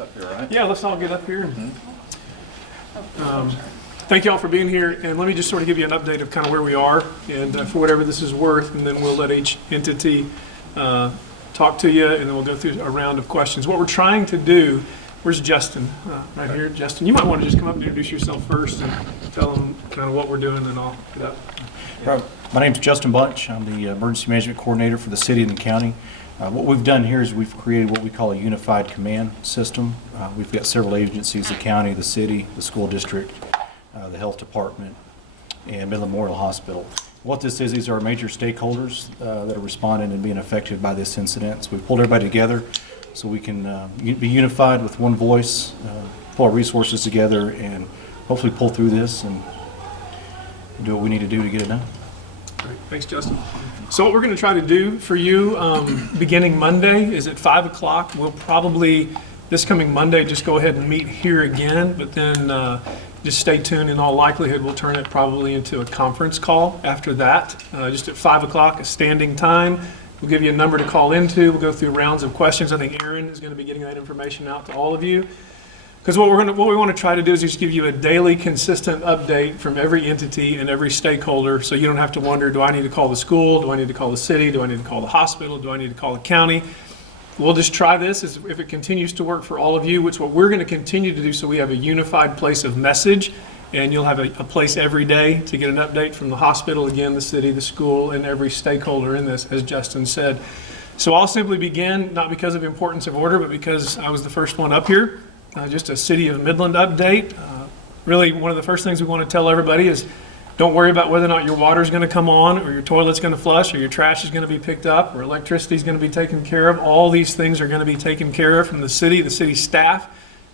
us up here, right? Yeah, let's all get up here. Thank you all for being here, and let me just sort of give you an update of kind of where we are, and for whatever this is worth, and then we'll let each entity talk to you, and then we'll go through a round of questions. What we're trying to do, where's Justin? Right here, Justin. You might want to just come up and introduce yourself first and tell them kind of what we're doing, and I'll get up. Right. My name's Justin Bunch. I'm the Emergency Management Coordinator for the city and the county. What we've done here is we've created what we call a unified command system. We've got several agencies, the county, the city, the school district, the health department, and Midland Memorial Hospital. What this is, these are our major stakeholders that are responding and being affected by this incident. So we've pulled everybody together so we can be unified with one voice, pull our resources together, and hopefully pull through this and do what we need to do to get it done. Great. Thanks, Justin. So what we're going to try to do for you beginning Monday is at 5 o'clock. We'll probably, this coming Monday, just go ahead and meet here again, but then just stay tuned. In all likelihood, we'll turn it probably into a conference call after that, just at 5 o'clock, a standing time. We'll give you a number to call into. We'll go through rounds of questions. I think Aaron is going to be getting that information out to all of you. Because what we want to try to do is just give you a daily, consistent update from every entity and every stakeholder, so you don't have to wonder, do I need to call the school? Do I need to call the city? Do I need to call the hospital? Do I need to call the county? We'll just try this. If it continues to work for all of you, which is what we're going to continue to do, so we have a unified place of message, and you'll have a place every day to get an update from the hospital, again, the city, the school, and every stakeholder in this, as Justin said. So I'll simply begin, not because of importance of order, but because I was the first one up here. Just a City of Midland update. Really, one of the first things we want to tell everybody is don't worry about whether or not your water is going to come on, or your toilet's going to flush, or your trash is going to be picked up, or electricity is going to be taken care of. All these things are going to be taken care of from the city. The city staff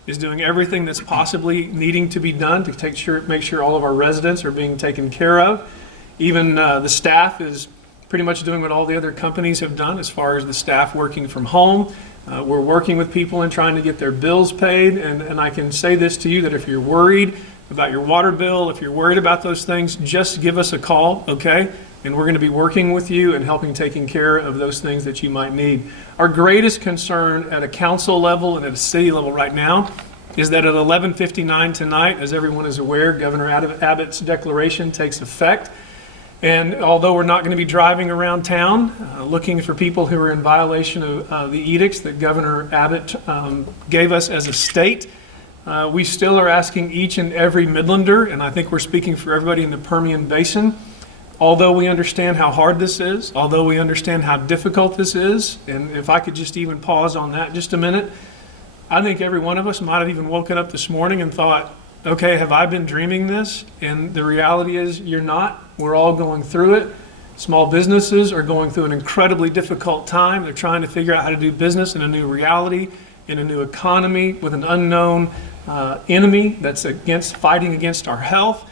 is doing everything that's possibly needing to be done to make sure all of our residents are being taken care of. Even the staff is pretty much doing what all the other companies have done as far as the staff working from home. We're working with people and trying to get their bills paid, and I can say this to you, that if you're worried about your water bill, if you're worried about those things, just give us a call, okay? And we're going to be working with you and taking care of those things that you might need. Our greatest concern at a council level and at a city level right now is that at 11:59 tonight, as everyone is aware, Governor Abbott's declaration takes effect. And although we're not going to be driving around town looking for people who are in violation of the edicts that Governor Abbott gave us as a state, we still are asking each and every Midlander, and I think we're speaking for everybody in the Permian Basin, although we understand how hard this is, although we understand how difficult this is, and if I could just even pause on that just a minute, I think every one of us might have even woken up this morning and thought, okay, have I been dreaming this? And the reality is you're not. We're all going through it. Small businesses are going through an incredibly difficult time. They're trying to figure out how to do business in a new reality, in a new economy, with an unknown enemy that's fighting against our health.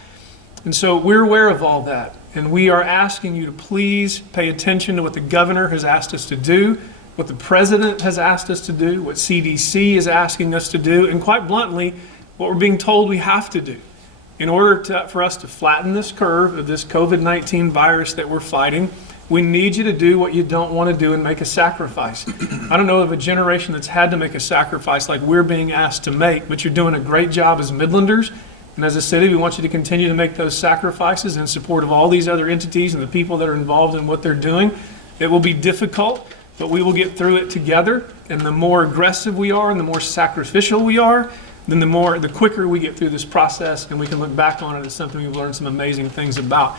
And so we're aware of all that. And we are asking you to please pay attention to what the governor has asked us to do, what the president has asked us to do, what CDC is asking us to do, and quite bluntly, what we're being told we have to do in order for us to flatten this curve of this COVID-19 virus that we're fighting. We need you to do what you don't want to do and make a sacrifice. I don't know of a generation that's had to make a sacrifice like we're being asked to make, but you're doing a great job as Midlanders. And as a city, we want you to continue to make those sacrifices in support of all these other entities and the people that are involved in what they're doing. It will be difficult, but we will get through it together. And the more aggressive we are and the more sacrificial we are, then the quicker we get through this process, and we can look back on it as something we've learned some amazing things about.